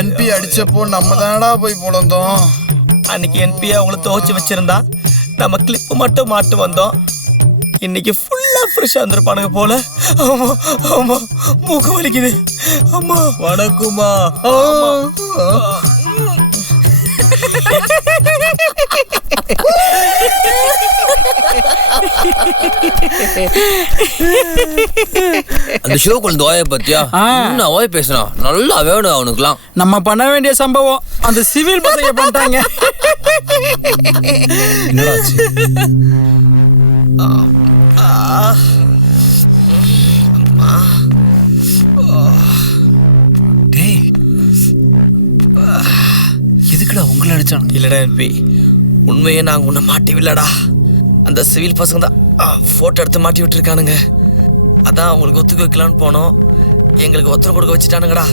NP அடிச்சப்போ நம்ம தானடா போய் பொழந்தோம். அன்னைக்கு என்பியை அவங்கள துவச்சி வச்சிருந்தா நம்ம கிளிப்பு மட்டும் மாட்டு வந்தோம். இன்னைக்கு ஃபுல்லா ஃப்ரெஷ்ஷாக இருந்திருப்பானுங்க போல. ஆமா ஆமா, மூக்கு வலிக்குது. அம்மா வணக்குமா. அந்த ஷோக்குள்ள ஓய பத்தியா நான் ஓய பேசுறான் நல்லா வேணும் அவனுக்குலாம். நம்ம பண்ண வேண்டிய சம்பவம் அந்த சிவில் பசங்க பண்ணிட்டாங்க. என்னடாச்சு? டேய், எதுக்குடா உங்களை அடிச்சானு? இல்லடா என்பி, உண்மையே நாங்கள் உன்னை மாட்டி வில்லடா. அந்த சிவில் பசங்க தான் ஃபோட்டோ எடுத்து மாட்டி விட்டுருக்கானுங்க. அதான் அவங்களுக்கு ஒத்துக்க வைக்கலான்னு போனோம். எங்களுக்கு ஒத்தனை கொடுக்க வச்சுட்டானுங்கடா.